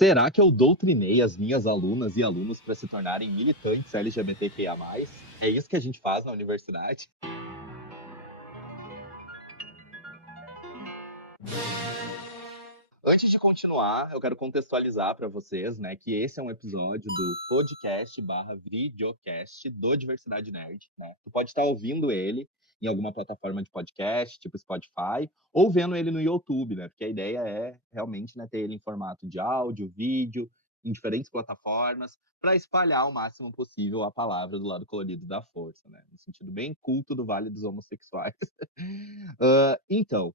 Será que eu doutrinei as minhas alunas e alunos para se tornarem militantes LGBTQIA+? É isso que a gente faz na universidade? Antes de continuar, eu quero contextualizar para vocês, né, que esse é um episódio do podcast/videocast do Diversidade Nerd, né? Tu pode estar ouvindo ele em alguma plataforma de podcast, tipo Spotify, ou vendo ele no YouTube, né? Porque a ideia é realmente, né, ter ele em formato de áudio, vídeo, em diferentes plataformas, para espalhar o máximo possível a palavra do lado colorido da força, né? No sentido bem culto do Vale dos Homossexuais. Então,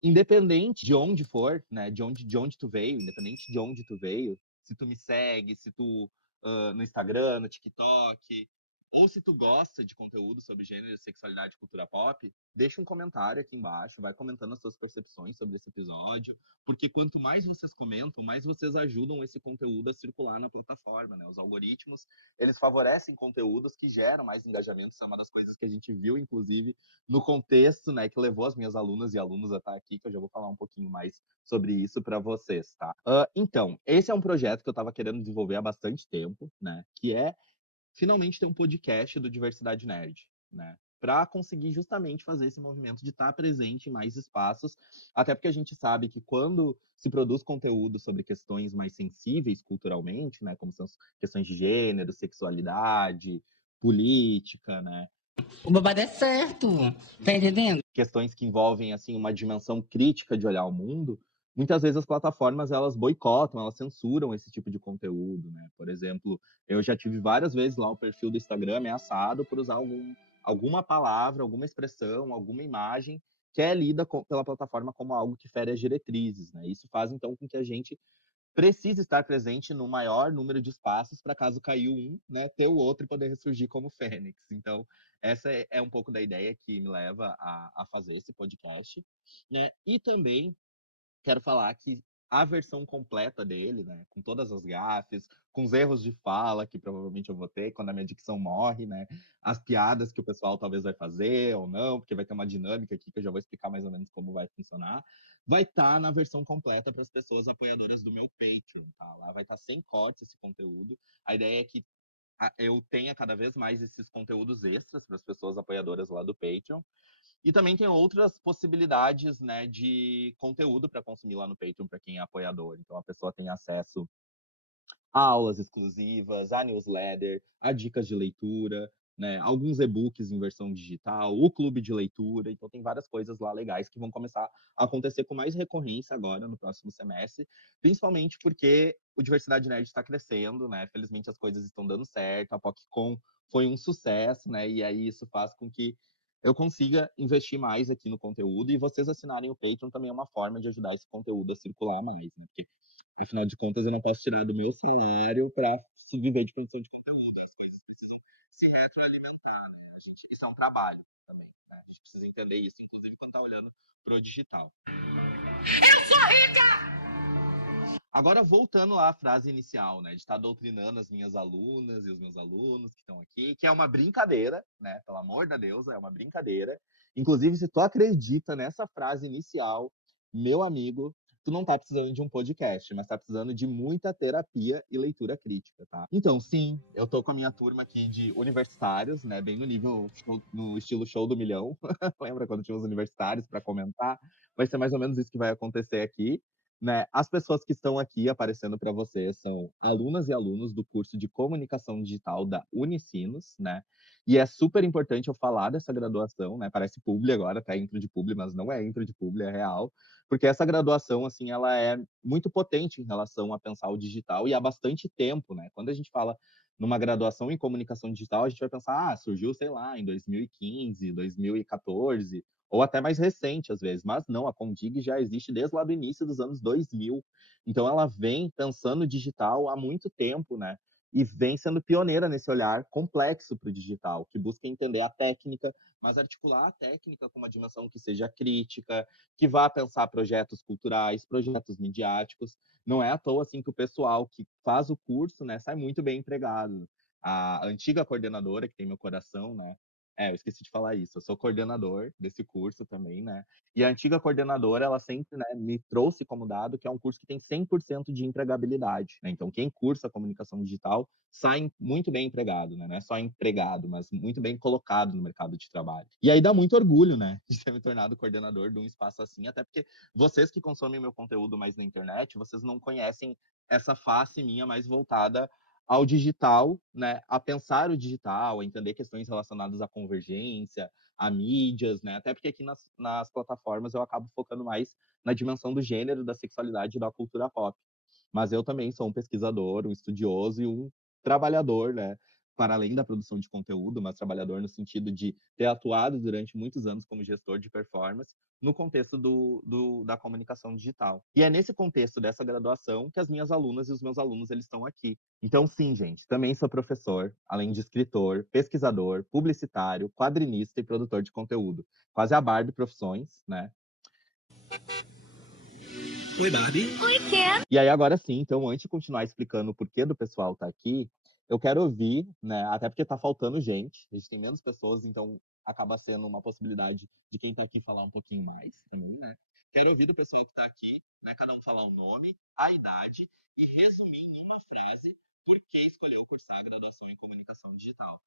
independente de onde for, né, de onde tu veio, independente de onde tu veio, se tu me segue, se tu, no Instagram, no TikTok, ou se tu gosta de conteúdo sobre gênero, sexualidade e cultura pop, deixa um comentário aqui embaixo, vai comentando as suas percepções sobre esse episódio, porque quanto mais vocês comentam, mais vocês ajudam esse conteúdo a circular na plataforma, né? Os algoritmos, eles favorecem conteúdos que geram mais engajamento, isso é uma das coisas que a gente viu, inclusive, no contexto, né, que levou as minhas alunas e alunos a estar aqui, que eu já vou falar um pouquinho mais sobre isso para vocês, tá? Então, esse é um projeto que eu estava querendo desenvolver há bastante tempo, né, que é finalmente ter um podcast do Diversidade Nerd, né, para conseguir justamente fazer esse movimento de estar presente em mais espaços, até porque a gente sabe que quando se produz conteúdo sobre questões mais sensíveis culturalmente, né, como são as questões de gênero, sexualidade, política, né, O babado é certo, tá entendendo? questões que envolvem assim uma dimensão crítica de olhar o mundo, muitas vezes as plataformas elas boicotam, elas censuram esse tipo de conteúdo, né? Por exemplo, eu já tive várias vezes lá o perfil do Instagram ameaçado por usar alguma palavra, alguma expressão, alguma imagem que é lida pela plataforma como algo que fere as diretrizes, né? Isso faz então com que a gente precisa estar presente no maior número de espaços para caso caiu um, né, ter o outro e poder ressurgir como fênix. Então, essa é um pouco da ideia que me leva a fazer esse podcast, né? E também quero falar que a versão completa dele, né, com todas as gafes, com os erros de fala que provavelmente eu vou ter quando a minha dicção morre, né, as piadas que o pessoal talvez vai fazer ou não, porque vai ter uma dinâmica aqui que eu já vou explicar mais ou menos como vai funcionar, vai estar na versão completa para as pessoas apoiadoras do meu Patreon, tá? Lá vai estar sem cortes esse conteúdo. A ideia é que eu tenha cada vez mais esses conteúdos extras para as pessoas apoiadoras lá do Patreon. E também tem outras possibilidades, né, de conteúdo para consumir lá no Patreon para quem é apoiador. Então a pessoa tem acesso a aulas exclusivas, a newsletter, a dicas de leitura, né, alguns e-books em versão digital, o clube de leitura. Então tem várias coisas lá legais que vão começar a acontecer com mais recorrência agora no próximo semestre, principalmente porque o Diversidade Nerd está crescendo, né? Felizmente as coisas estão dando certo, a PocCon foi um sucesso, né? E aí isso faz com que eu consiga investir mais aqui no conteúdo, e vocês assinarem o Patreon também é uma forma de ajudar esse conteúdo a circular mais, né? Porque afinal de contas, eu não posso tirar do meu salário para viver de produção de conteúdo. As coisas precisam se retroalimentar, né? Isso é um trabalho também, né? A gente precisa entender isso, inclusive quando está olhando para o digital. Eu sou rica! Agora, voltando lá à frase inicial, né, de estar doutrinando as minhas alunas e os meus alunos que estão aqui, que é uma brincadeira, né, pelo amor da deusa, é uma brincadeira. Inclusive, se tu acredita nessa frase inicial, meu amigo, tu não tá precisando de um podcast, mas tá precisando de muita terapia e leitura crítica, tá? Então, sim, eu tô com a minha turma aqui de universitários, né, bem no nível, no estilo show do milhão. Lembra quando tinha os universitários para comentar? Vai ser mais ou menos isso que vai acontecer aqui, né? As pessoas que estão aqui aparecendo para você são alunas e alunos do curso de Comunicação Digital da Unicinos, né? E é super importante eu falar dessa graduação, né? Parece publi agora, tá intro de publi, mas não é intro de publi, é real, porque essa graduação, assim, ela é muito potente em relação a pensar o digital e há bastante tempo, né? Quando a gente fala numa graduação em comunicação digital, a gente vai pensar, surgiu, sei lá, em 2015, 2014, ou até mais recente, às vezes. Mas não, a Condig já existe desde lá do início dos anos 2000. Então, ela vem pensando digital há muito tempo, né? E vem sendo pioneira nesse olhar complexo para o digital, que busca entender a técnica, mas articular a técnica com uma dimensão que seja crítica, que vá pensar projetos culturais, projetos midiáticos. Não é à toa assim que o pessoal que faz o curso, né, sai muito bem empregado. A antiga coordenadora, que tem meu coração, né, eu esqueci de falar isso, eu sou coordenador desse curso também, né, e a antiga coordenadora, ela sempre, né, me trouxe como dado que é um curso que tem 100% de empregabilidade, né, então quem cursa comunicação digital sai muito bem empregado, né, não é só empregado, mas muito bem colocado no mercado de trabalho. E aí dá muito orgulho, né, de ter me tornado coordenador de um espaço assim, até porque vocês que consomem meu conteúdo mais na internet, vocês não conhecem essa face minha mais voltada ao digital, né, a pensar o digital, a entender questões relacionadas à convergência, a mídias, né, até porque aqui nas plataformas eu acabo focando mais na dimensão do gênero, da sexualidade e da cultura pop. Mas eu também sou um pesquisador, um estudioso e um trabalhador, né, para além da produção de conteúdo, mas trabalhador no sentido de ter atuado durante muitos anos como gestor de performance, no contexto da comunicação digital. E é nesse contexto dessa graduação que as minhas alunas e os meus alunos eles estão aqui. Então, sim, gente, também sou professor, além de escritor, pesquisador, publicitário, quadrinista e produtor de conteúdo. Quase a Barbie profissões, né? Oi, Barbie. E aí, agora sim, então, antes de continuar explicando o porquê do pessoal estar aqui, eu quero ouvir, né? Até porque tá faltando gente, a gente tem menos pessoas, então acaba sendo uma possibilidade de quem tá aqui falar um pouquinho mais também, né? Quero ouvir do pessoal que tá aqui, né? Cada um falar o nome, a idade e resumir em uma frase por que escolheu cursar a graduação em comunicação digital.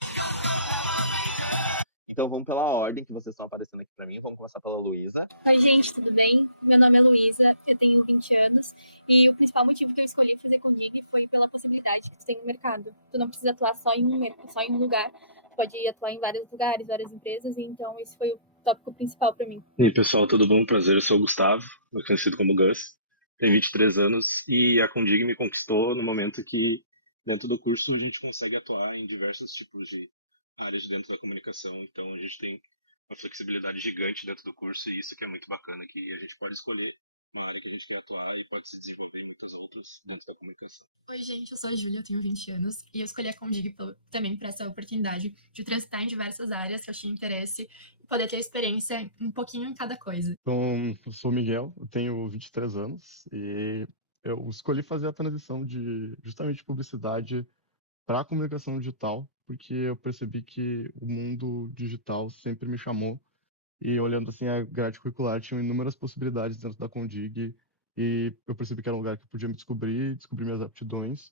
Então vamos pela ordem que vocês estão aparecendo aqui para mim. Vamos começar pela Luísa. Oi, gente, tudo bem? Meu nome é Luísa, eu tenho 20 anos e o principal motivo que eu escolhi fazer com Dig foi pela possibilidade que tu tem no mercado. Tu não precisa atuar só em um lugar, tu pode atuar em vários lugares, várias empresas, e então esse foi o tópico principal para mim. E aí, pessoal, tudo bom? Prazer, eu sou o Gustavo, conhecido como Gus, tenho 23 anos e a Condig me conquistou no momento que, dentro do curso, a gente consegue atuar em diversos tipos de áreas dentro da comunicação. Então, a gente tem uma flexibilidade gigante dentro do curso e isso que é muito bacana, que a gente pode escolher uma área que a gente quer atuar e pode se desenvolver em muitas outras dentro da comunicação. Oi, gente, eu sou a Júlia, eu tenho 20 anos e eu escolhi a Condig também para essa oportunidade de transitar em diversas áreas que eu achei interesse e poder ter experiência um pouquinho em cada coisa. Então, eu sou o Miguel, eu tenho 23 anos e eu escolhi fazer a transição de justamente publicidade para a comunicação digital, porque eu percebi que o mundo digital sempre me chamou e olhando assim a grade curricular tinha inúmeras possibilidades dentro da Condig e eu percebi que era um lugar que eu podia me descobrir minhas aptidões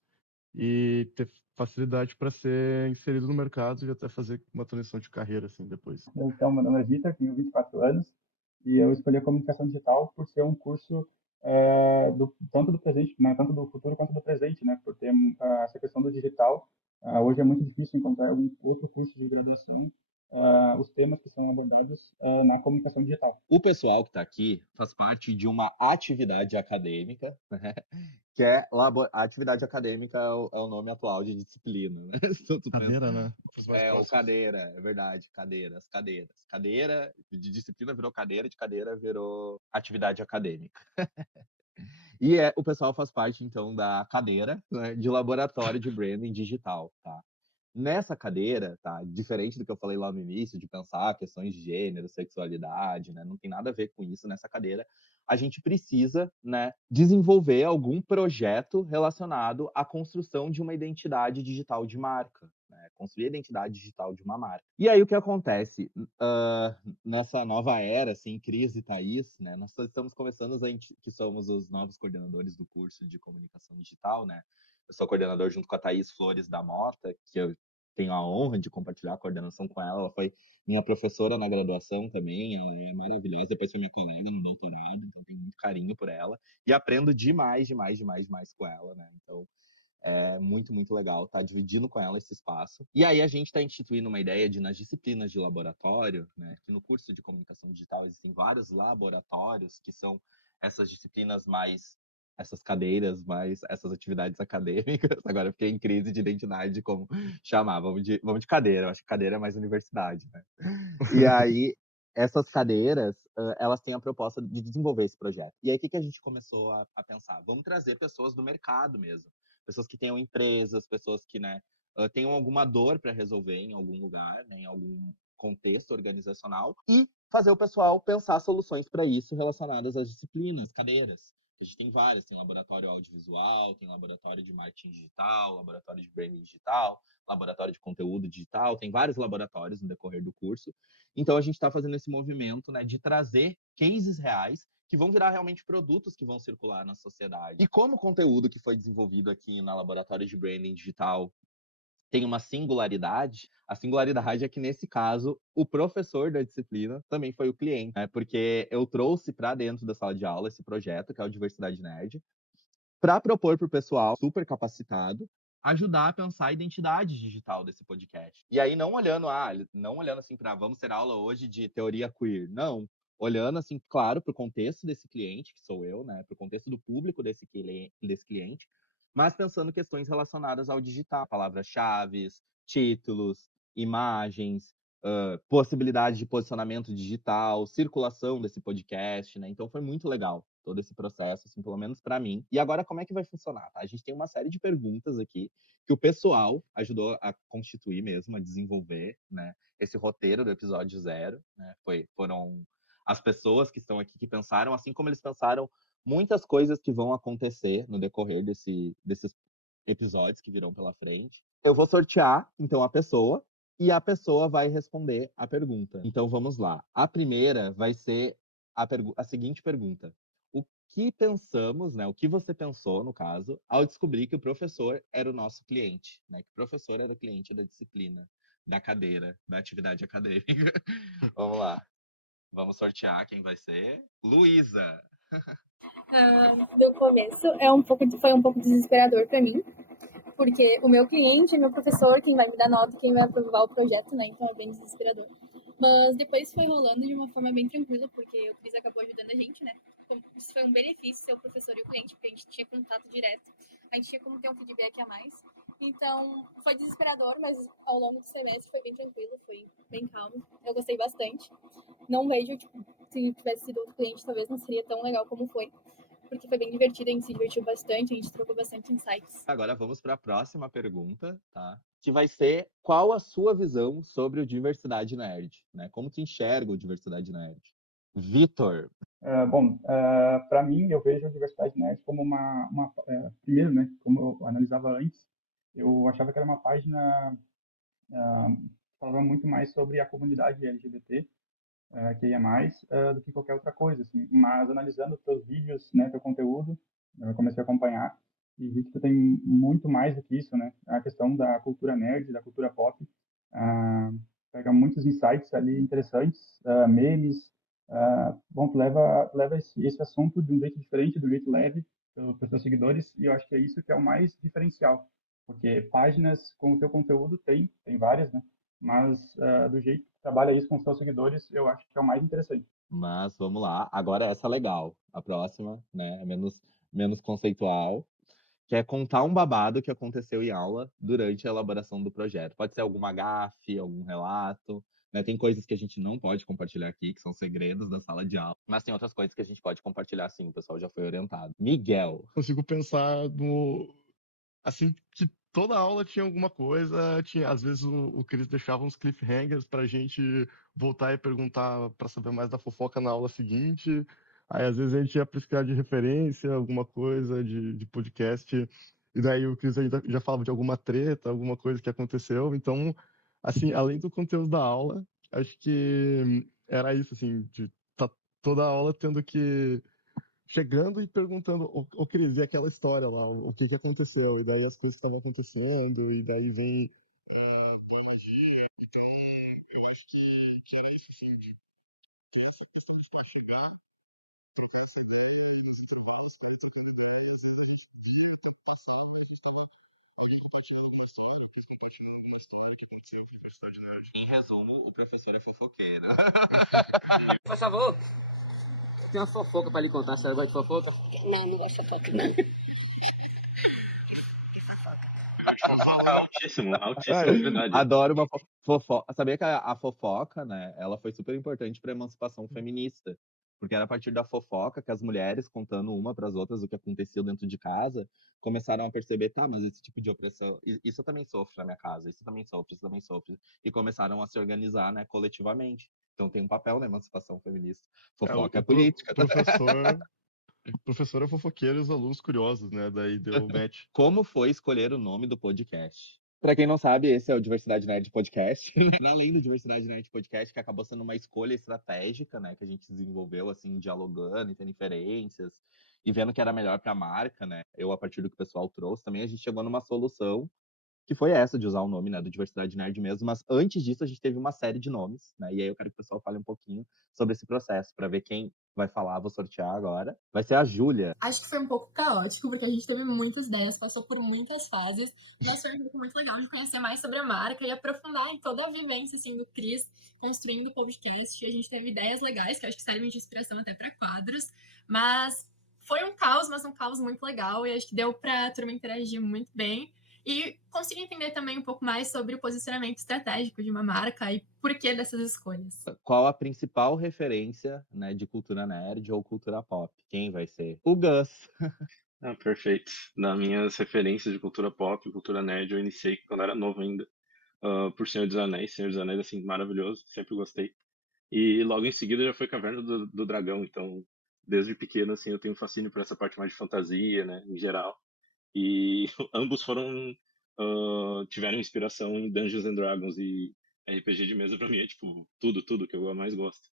e ter facilidade para ser inserido no mercado e até fazer uma transição de carreira assim depois. Então, meu nome é Vitor, tenho 24 anos e eu escolhi a comunicação digital por ser um curso tanto do presente, né, tanto do futuro quanto do presente, né, por ter essa questão do digital. Hoje é muito difícil encontrar algum outro curso de graduação, os temas que são abordados na comunicação digital. O pessoal que está aqui faz parte de uma atividade acadêmica, né? Que é a atividade acadêmica é o nome atual de disciplina, né? Cadeira, né? O cadeira, é verdade, cadeiras, cadeiras. Cadeira, de disciplina virou cadeira, de cadeira virou atividade acadêmica. E o pessoal faz parte, então, da cadeira, né, de laboratório de branding digital, tá? Nessa cadeira, tá? Diferente do que eu falei lá no início, de pensar questões de gênero, sexualidade, né? Não tem nada a ver com isso nessa cadeira. A gente precisa, né, desenvolver algum projeto relacionado à construção de uma identidade digital de marca, né? Construir a identidade digital de uma marca. E aí o que acontece? Nessa nova era, assim, Cris e Thaís, né? Nós estamos começando, que somos os novos coordenadores do curso de comunicação digital, né? Eu sou coordenador junto com a Thaís Flores da Mota, que eu tenho a honra de compartilhar a coordenação com ela. Ela foi minha professora na graduação também, ela é maravilhosa. Depois foi minha colega no doutorado, então tenho muito carinho por ela. E aprendo demais, demais, demais, demais com ela, né? Então, é muito, muito legal estar dividindo com ela esse espaço. E aí a gente está instituindo uma ideia de, nas disciplinas de laboratório, né, que no curso de comunicação digital existem vários laboratórios, que são essas disciplinas mais, essas cadeiras mais, essas atividades acadêmicas. Agora eu fiquei em crise de identidade de como chamar. Vamos de cadeira, eu acho que cadeira é mais universidade, né? E aí, essas cadeiras, elas têm a proposta de desenvolver esse projeto. E aí, o que a gente começou a pensar? Vamos trazer pessoas do mercado mesmo. Pessoas que tenham empresas, pessoas que, né, tenham alguma dor para resolver em algum lugar, né, em algum contexto organizacional, e fazer o pessoal pensar soluções para isso relacionadas às disciplinas, cadeiras. A gente tem várias, tem laboratório audiovisual, tem laboratório de marketing digital, laboratório de branding digital, laboratório de conteúdo digital, tem vários laboratórios no decorrer do curso. Então a gente está fazendo esse movimento, né, de trazer cases reais que vão virar realmente produtos que vão circular na sociedade. E como o conteúdo que foi desenvolvido aqui na laboratório de branding digital tem uma singularidade, a singularidade é que, nesse caso, o professor da disciplina também foi o cliente, né? Porque eu trouxe para dentro da sala de aula esse projeto, que é o Diversidade Nerd, para propor para o pessoal super capacitado ajudar a pensar a identidade digital desse podcast. E aí não olhando assim para vamos ter aula hoje de teoria queer, não, olhando assim, claro, para o contexto desse cliente, que sou eu, né, para o contexto do público desse cliente, mas pensando questões relacionadas ao digital, palavras-chave, títulos, imagens, possibilidade de posicionamento digital, circulação desse podcast, né? Então foi muito legal todo esse processo, assim, pelo menos para mim. E agora como é que vai funcionar? Tá? A gente tem uma série de perguntas aqui que o pessoal ajudou a constituir mesmo, a desenvolver, né? Esse roteiro do episódio 0, né? Foram as pessoas que estão aqui que pensaram, assim como eles pensaram muitas coisas que vão acontecer no decorrer desses episódios que virão pela frente. Eu vou sortear, então, a pessoa, e a pessoa vai responder a pergunta. Então, vamos lá. A primeira vai ser a seguinte pergunta. O que pensamos, né? O que você pensou, no caso, ao descobrir que o professor era o nosso cliente, né? Que o professor era o cliente da disciplina, da cadeira, da atividade acadêmica. Vamos lá. Vamos sortear quem vai ser. Luísa! No começo foi um pouco desesperador para mim, porque o meu cliente é meu professor, quem vai me dar nota, quem vai aprovar o projeto, né? Então é bem desesperador. Mas depois foi rolando de uma forma bem tranquila, porque o Cris acabou ajudando a gente, né? Isso foi um benefício ser o professor e o cliente, porque a gente tinha contato direto, a gente tinha como ter um feedback a mais. Então foi desesperador, mas ao longo do semestre foi bem tranquilo, foi bem calmo. Eu gostei bastante. Não vejo, tipo, se tivesse sido outro cliente, talvez não seria tão legal como foi, porque foi bem divertido, a gente se divertiu bastante, a gente trocou bastante insights. Agora vamos para a próxima pergunta, tá? Que vai ser: qual a sua visão sobre o Diversidade Nerd, né? Como tu enxerga o Diversidade Nerd? Vitor. Bom, para mim, eu vejo a Diversidade Nerd como primeiro, né, como eu analisava antes, eu achava que era uma página que falava muito mais sobre a comunidade LGBT, que ia mais, do que qualquer outra coisa, assim. Mas analisando os teus vídeos, né, teu conteúdo, eu comecei a acompanhar e vi que tu tem muito mais do que isso, né? A questão da cultura nerd, da cultura pop, pega muitos insights ali interessantes, memes. Bom, tu leva esse assunto de um jeito diferente, de um jeito leve, para os teus seguidores, e eu acho que é isso que é o mais diferencial, porque páginas com o teu conteúdo tem várias, né? Mas do jeito que trabalha isso com os seus seguidores, eu acho que é o mais interessante. Mas vamos lá. Agora essa é legal. A próxima, né? É menos conceitual. Que é contar um babado que aconteceu em aula durante a elaboração do projeto. Pode ser alguma gafe, algum relato, né? Tem coisas que a gente não pode compartilhar aqui, que são segredos da sala de aula, mas tem outras coisas que a gente pode compartilhar sim, o pessoal já foi orientado. Miguel. Consigo pensar no. Assim, que toda aula tinha alguma coisa, às vezes o Chris deixava uns cliffhangers pra gente voltar e perguntar pra saber mais da fofoca na aula seguinte. Aí às vezes a gente ia pesquisar de referência, alguma coisa de podcast, e daí o Chris ainda já falava de alguma treta, alguma coisa que aconteceu. Então, assim, além do conteúdo da aula, acho que era isso, assim, de tá toda a aula tendo que chegando e perguntando, ô Cris, e aquela história lá, o que que aconteceu? E daí as coisas que estavam acontecendo, e daí vem do dia. Então, eu acho que era isso, assim, de ter essa questão de tipo, chegar, trocar essa ideia, e nesse trocando ideias, às vezes a gente via o tempo passando, e a gente tava alguém compartilhando uma história, depois compartilhando uma história que aconteceu com a Universidade Nerd. Em resumo, o professor é fofoqueiro. Por favor, tem uma fofoca pra lhe contar, você gosta de fofoca? Não, não gosto de fofoca, não. Altíssimo, altíssimo, verdade. Adoro uma fofoca. Sabia que a fofoca, né? Ela foi super importante para a emancipação feminista, porque era a partir da fofoca que as mulheres, contando uma para as outras o que acontecia dentro de casa, começaram a perceber, tá, mas esse tipo de opressão, isso eu também sofro na minha casa, isso eu também sofro, isso eu também sofro, e começaram a se organizar, né, coletivamente. Então tem um papel na emancipação feminista. É, o, Fofoca é o pro- política, tá? professor Professora fofoqueira e os alunos curiosos, né? Daí deu match. Como foi escolher o nome do podcast? Pra quem não sabe, esse é o Diversidade Nerd Podcast. Pra além do Diversidade Nerd Podcast, que acabou sendo uma escolha estratégica, né? Que a gente desenvolveu, assim, dialogando, tendo inferências e vendo que era melhor pra marca, né? Eu, a partir do que o pessoal trouxe, também a gente chegou numa solução que foi essa de usar o nome, né, do Diversidade Nerd mesmo, mas antes disso a gente teve uma série de nomes, né, e aí eu quero que o pessoal fale um pouquinho sobre esse processo, para ver quem vai falar, vou sortear agora. Vai ser a Júlia. Acho que foi um pouco caótico, porque a gente teve muitas ideias, passou por muitas fases, mas foi um pouco muito legal de conhecer mais sobre a marca e aprofundar em toda a vivência, assim, do Cris, construindo o podcast. E a gente teve ideias legais, que eu acho que servem de inspiração até para quadros, mas foi um caos, mas um caos muito legal, e acho que deu para a turma interagir muito bem. E conseguir entender também um pouco mais sobre o posicionamento estratégico de uma marca e por que dessas escolhas. Qual a principal referência, né, de cultura nerd ou cultura pop? Quem vai ser? O Gus. Ah, perfeito. Das minhas referências de cultura pop, cultura nerd, eu iniciei quando era novo ainda, por Senhor dos Anéis. Senhor dos Anéis, assim, maravilhoso, sempre gostei. E logo em seguida já foi Caverna do Dragão, então desde pequeno, assim, eu tenho um fascínio por essa parte mais de fantasia, né, em geral. E ambos tiveram inspiração em Dungeons and Dragons e RPG de mesa pra mim é, tipo, tudo que eu mais gosto.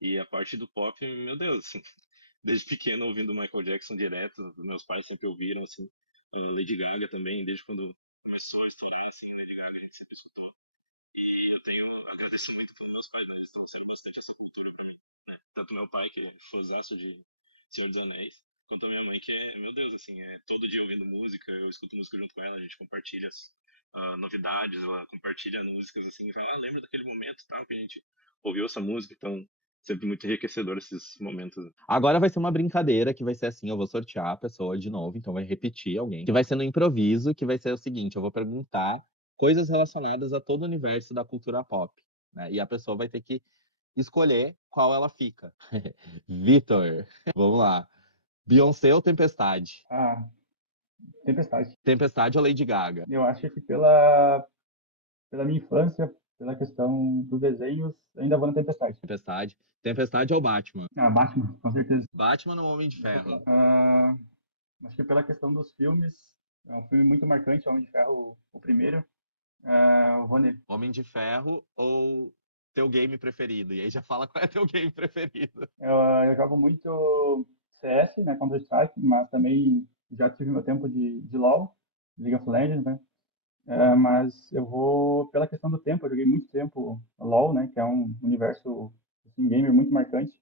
E a parte do pop, meu Deus, assim, desde pequeno ouvindo Michael Jackson direto, meus pais sempre ouviram, assim, Lady Gaga também, desde quando começou a estourar, assim, Lady Gaga, a gente sempre escutou. E eu agradeço muito pelos meus pais, né, eles trouxeram bastante essa cultura pra mim, né? Tanto meu pai, que é fãzaço de Senhor dos Anéis, quanto a minha mãe, que é, meu Deus, assim, é todo dia ouvindo música, eu escuto música junto com ela, a gente compartilha as novidades, ela compartilha músicas, assim, e fala, lembra daquele momento, tá, que a gente ouviu essa música, então sempre muito enriquecedor esses momentos. Agora vai ser uma brincadeira que vai ser assim, eu vou sortear a pessoa de novo, então vai repetir alguém, que vai ser no improviso, que vai ser o seguinte, eu vou perguntar coisas relacionadas a todo o universo da cultura pop, né? E a pessoa vai ter que escolher qual ela fica. Vitor, vamos lá. Beyoncé ou Tempestade? Ah, Tempestade. Tempestade ou Lady Gaga? Eu acho que pela minha infância, pela questão dos desenhos, ainda vou na Tempestade. Tempestade. Tempestade ou Batman? Ah, Batman, com certeza. Batman ou Homem de Ferro? Ah, acho que pela questão dos filmes, é um filme muito marcante, Homem de Ferro, o primeiro. Eu vou nele. Homem de Ferro ou teu game preferido? E aí já fala qual é teu game preferido. Eu jogo muito CS, né, Counter-Strike, mas também já tive meu tempo de LoL, League of Legends, né? Mas eu vou pela questão do tempo, eu joguei muito tempo LoL, né, que é um universo assim, gamer muito marcante.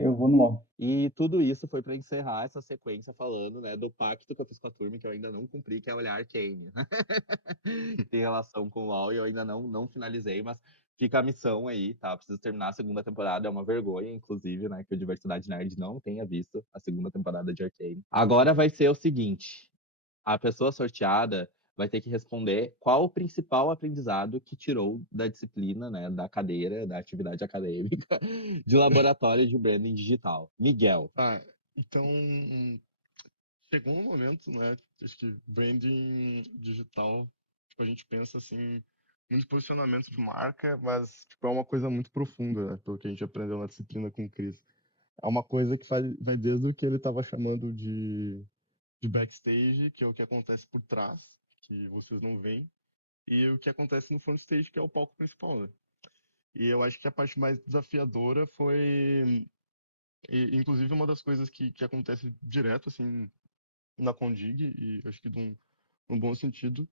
Eu vou no LoL. E tudo isso foi para encerrar essa sequência falando, né, do pacto que eu fiz com a turma que eu ainda não cumpri, que é olhar Arcane. Em relação com o LoL, e eu ainda não finalizei, mas fica a missão aí, tá? Preciso terminar a segunda temporada, é uma vergonha, inclusive, né, que o Diversidade Nerd não tenha visto a segunda temporada de Arcane. Agora vai ser o seguinte, a pessoa sorteada vai ter que responder qual o principal aprendizado que tirou da disciplina, né, da cadeira, da atividade acadêmica de laboratório de branding digital. Miguel. Então chegou um momento, né? Acho que branding digital, tipo, a gente pensa assim, muito posicionamento de marca, mas tipo, é uma coisa muito profunda, né? Pelo que a gente aprendeu na disciplina com o Chris. É uma coisa que vai desde o que ele estava chamando de backstage, que é o que acontece por trás, que vocês não veem, e o que acontece no front stage, que é o palco principal, né? E eu acho que a parte mais desafiadora foi, inclusive, uma das coisas que acontece direto, assim, na Condig, e acho que num bom sentido,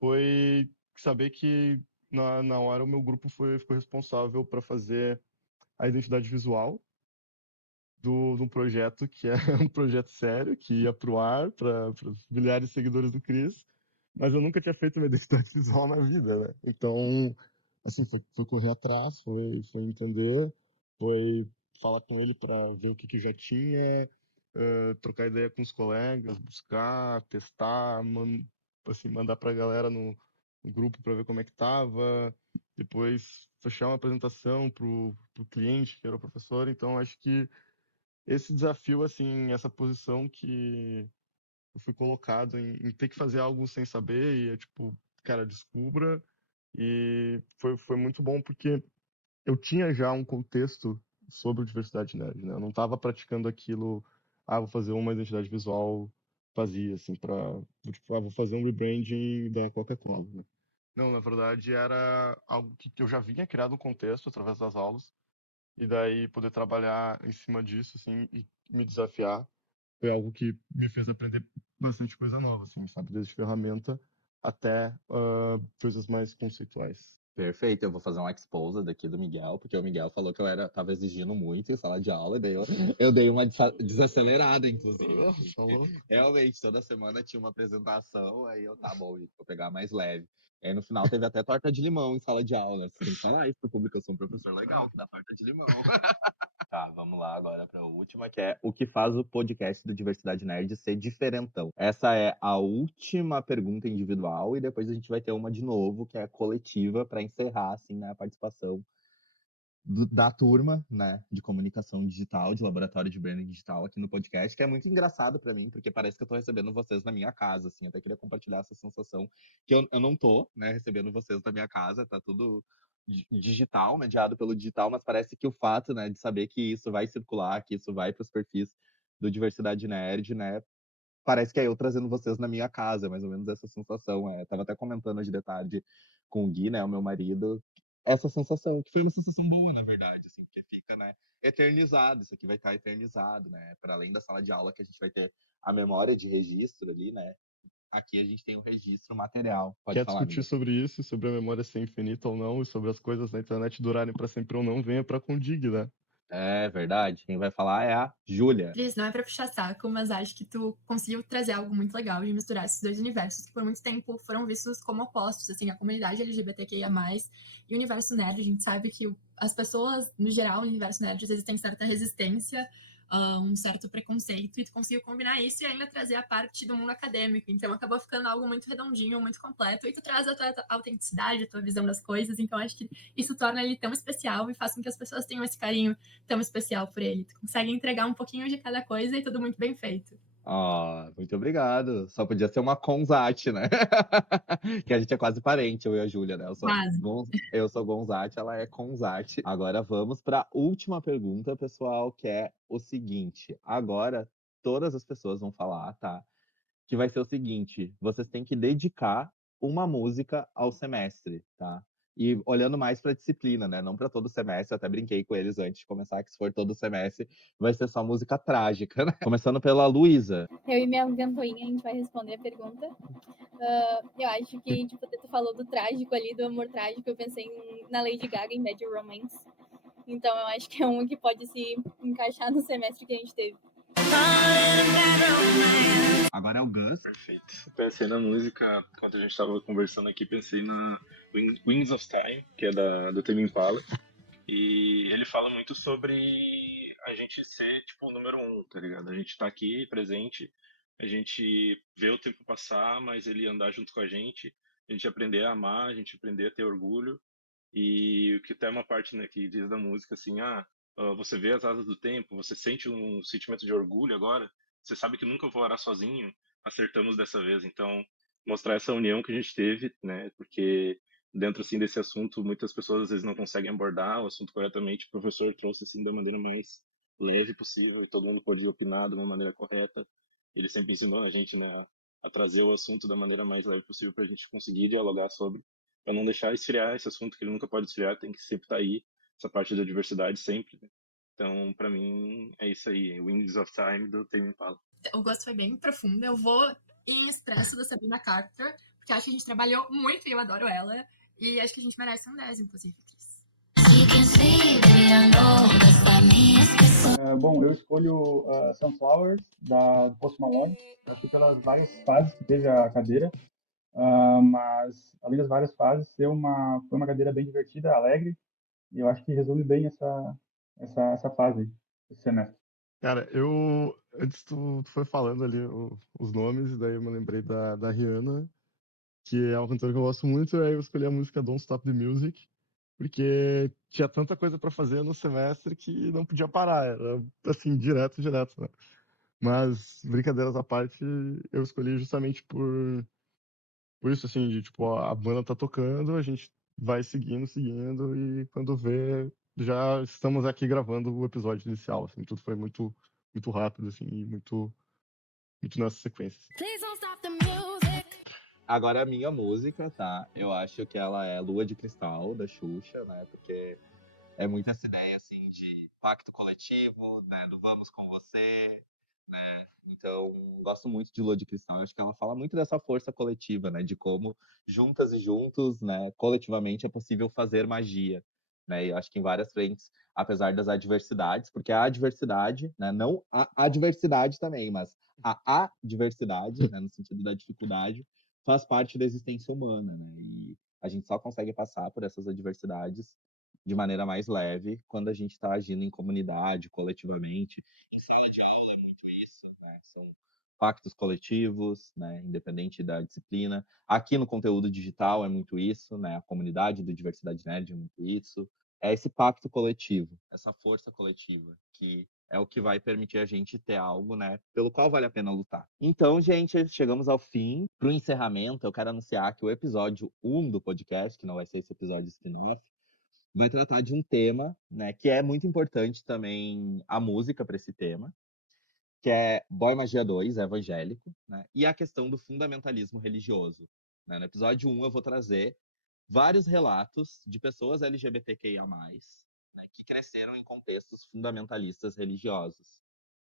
foi saber que na hora o meu grupo ficou responsável para fazer a identidade visual do projeto, que é um projeto sério, que ia pro ar para os milhares de seguidores do Chris, mas eu nunca tinha feito uma identidade visual na vida, né? Então, assim, foi correr atrás, foi entender, foi falar com ele para ver o que já tinha, trocar ideia com os colegas, buscar, testar, assim, mandar para a galera no grupo para ver como é que tava, depois fechar uma apresentação pro cliente, que era o professor. Então, acho que esse desafio, assim, essa posição que eu fui colocado em ter que fazer algo sem saber e é tipo, cara, descubra. E foi muito bom porque eu tinha já um contexto sobre diversidade nerd, né? Eu não estava praticando aquilo vou fazer uma identidade visual vazia, assim, tipo, vou fazer um rebranding da Coca-Cola, né? Não, na verdade era algo que eu já vinha criado um contexto através das aulas, e daí poder trabalhar em cima disso, assim, e me desafiar foi algo que me fez aprender bastante coisa nova, assim, sabe? Desde ferramenta até coisas mais conceituais. Perfeito, eu vou fazer um exposed daqui do Miguel, porque o Miguel falou que tava exigindo muito em sala de aula, e daí eu dei uma desacelerada, inclusive. Falou? Realmente, toda semana tinha uma apresentação, aí tá bom, vou pegar mais leve. Aí no final teve até torta de limão em sala de aula. Você tem que falar isso pro público, eu sou um professor legal, que dá torta de limão. Tá, vamos lá agora para a última, que é o que faz o podcast do Diversidade Nerd ser diferentão. Essa é a última pergunta individual e depois a gente vai ter uma de novo, que é coletiva, para encerrar assim, né, a participação da turma, né, de comunicação digital, de laboratório de branding digital aqui no podcast, que é muito engraçado para mim, porque parece que eu tô recebendo vocês na minha casa, assim, até queria compartilhar essa sensação que eu não tô, né, recebendo vocês na minha casa, tá tudo digital, mediado pelo digital, mas parece que o fato, né, de saber que isso vai circular, que isso vai para os perfis do Diversidade Nerd, né, parece que é eu trazendo vocês na minha casa, mais ou menos essa sensação. Tava até comentando hoje de tarde com o Gui, né, o meu marido, essa sensação, que foi uma sensação boa, na verdade, assim, porque fica, né, eternizado, isso aqui vai estar eternizado, né, para além da sala de aula que a gente vai ter a memória de registro ali, né, aqui a gente tem o registro material. Pode Quer falar, discutir amiga. sobre isso, sobre a memória ser infinita ou não, e sobre as coisas na internet durarem para sempre ou não, venha pra Condig, né? É verdade, quem vai falar é a Júlia. Cris, não é pra puxar saco, mas acho que tu conseguiu trazer algo muito legal de misturar esses dois universos que por muito tempo foram vistos como opostos, assim, a comunidade LGBTQIA+, e o universo nerd. A gente sabe que as pessoas, no geral, no universo nerd, às vezes tem certa resistência, um certo preconceito, e tu conseguiu combinar isso e ainda trazer a parte do mundo acadêmico. Então acabou ficando algo muito redondinho, muito completo, e tu traz a tua autenticidade, a tua visão das coisas. Então acho que isso torna ele tão especial e faz com que as pessoas tenham esse carinho tão especial por ele. Tu consegue entregar um pouquinho de cada coisa e tudo muito bem feito. Muito obrigado. Só podia ser uma Consat, né? Que a gente é quase parente, eu e a Júlia, né? Quase. Eu sou Gonzat, ela é Consat. Agora vamos para a última pergunta, pessoal, que é o seguinte. Agora, todas as pessoas vão falar, tá? Que vai ser o seguinte: vocês têm que dedicar uma música ao semestre, tá? E olhando mais para a disciplina, né? Não para todo semestre. Eu até brinquei com eles antes de começar que se for todo semestre, vai ser só música trágica, né? Começando pela Luísa. Eu e minha ventoinha, a gente vai responder a pergunta. Eu acho que, tipo, tu falou do trágico ali, do amor trágico, eu pensei na Lady Gaga em Bad Romance. Então eu acho que é uma que pode se encaixar no semestre que a gente teve. Agora é o Gus. Perfeito. Pensei na música, enquanto a gente estava conversando aqui, pensei na Wings of Time, que é do Tame Impala. E ele fala muito sobre a gente ser, tipo, o número um, tá ligado? A gente tá aqui, presente, a gente vê o tempo passar, mas ele andar junto com a gente aprender a amar, a gente aprender a ter orgulho. E o que tem uma parte, né, que diz da música assim, você vê as asas do tempo, você sente um sentimento de orgulho agora, você sabe que nunca voará sozinho, acertamos dessa vez. Então, mostrar essa união que a gente teve, né, porque dentro, assim, desse assunto, muitas pessoas às vezes não conseguem abordar o assunto corretamente, o professor trouxe, assim, da maneira mais leve possível, e todo mundo pode opinar de uma maneira correta. Ele sempre ensinou a gente, né, a trazer o assunto da maneira mais leve possível para a gente conseguir dialogar sobre, para não deixar esfriar esse assunto, que ele nunca pode esfriar, tem que sempre estar aí, essa parte da diversidade sempre, né? Então, para mim, é isso aí, Wings of Time, do Tame Impala. O gosto foi bem profundo. Eu vou em Expresso da Sabrina Carpenter, porque acho que a gente trabalhou muito e eu adoro ela. E acho que a gente merece um 10, inclusive, Cris. Bom, eu escolho Sunflowers, do Post Malone. Acho que pelas várias fases que teve a cadeira. Mas, além das várias fases, foi uma cadeira bem divertida, alegre. E eu acho que resume bem essa fase, esse semestre. Cara, antes tu foi falando ali os nomes, e daí eu me lembrei da Rihanna, que é uma cantora que eu gosto muito, e aí eu escolhi a música Don't Stop the Music, porque tinha tanta coisa pra fazer no semestre que não podia parar, era assim, direto, né? Mas, brincadeiras à parte, eu escolhi justamente por isso, assim, de tipo, a banda tá tocando, a gente vai seguindo, e quando vê, já estamos aqui gravando o episódio inicial, assim, tudo foi muito muito rápido, assim, e muito nessa sequência. Agora a minha música, tá? Eu acho que ela é Lua de Cristal, da Xuxa, né? Porque é muito essa ideia, assim, de pacto coletivo, né? Do vamos com você, né? Então, gosto muito de Lua de Cristal. Eu acho que ela fala muito dessa força coletiva, né? De como, juntas e juntos, né? Coletivamente é possível fazer magia, né? E eu acho que em várias frentes, apesar das adversidades, porque a adversidade, né? Não a adversidade também, mas a adversidade, né? No sentido da dificuldade, faz parte da existência humana, né? E a gente só consegue passar por essas adversidades de maneira mais leve quando a gente está agindo em comunidade, coletivamente. Em sala de aula é muito isso, né? São pactos coletivos, né? Independente da disciplina. Aqui no conteúdo digital é muito isso, né? A comunidade do Diversidade Nerd é muito isso. É esse pacto coletivo, essa força coletiva, que é o que vai permitir a gente ter algo, né, pelo qual vale a pena lutar. Então, gente, chegamos ao fim. Para o encerramento, eu quero anunciar que o episódio 1 do podcast, que não vai ser esse episódio spin-off, vai tratar de um tema, né, que é muito importante também a música para esse tema, que é Boy Magia 2, evangélico, né, e a questão do fundamentalismo religioso. Né? No episódio 1 eu vou trazer vários relatos de pessoas LGBTQIA+, né, que cresceram em contextos fundamentalistas religiosos.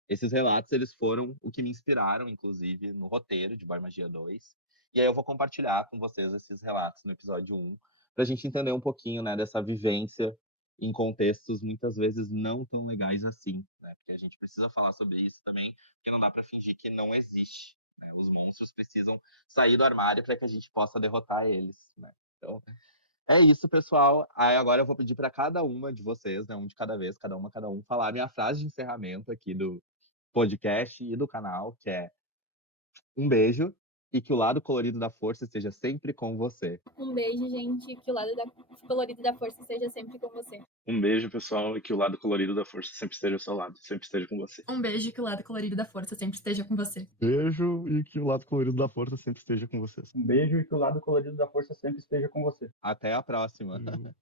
Esses relatos, eles foram o que me inspiraram, inclusive, no roteiro de Boy Magia 2. E aí eu vou compartilhar com vocês esses relatos no episódio 1, para a gente entender um pouquinho, né, dessa vivência em contextos muitas vezes não tão legais assim, né? Porque a gente precisa falar sobre isso também, porque não dá para fingir que não existe, né? Os monstros precisam sair do armário para que a gente possa derrotar eles, né? Então, é isso, pessoal. Aí agora eu vou pedir para cada uma de vocês, né, um de cada vez, cada um, falar a minha frase de encerramento aqui do podcast e do canal, que é um beijo e que o lado colorido da força esteja sempre com você. Um beijo, gente. Que o lado colorido da força seja sempre com você. Um beijo, pessoal, e que o lado colorido da força sempre esteja ao seu lado, sempre esteja com você. Um beijo e que o lado colorido da força sempre esteja com você. Beijo e que o lado colorido da força sempre esteja com vocês. Um beijo e que o lado colorido da força sempre esteja com você. Até a próxima. Beijo.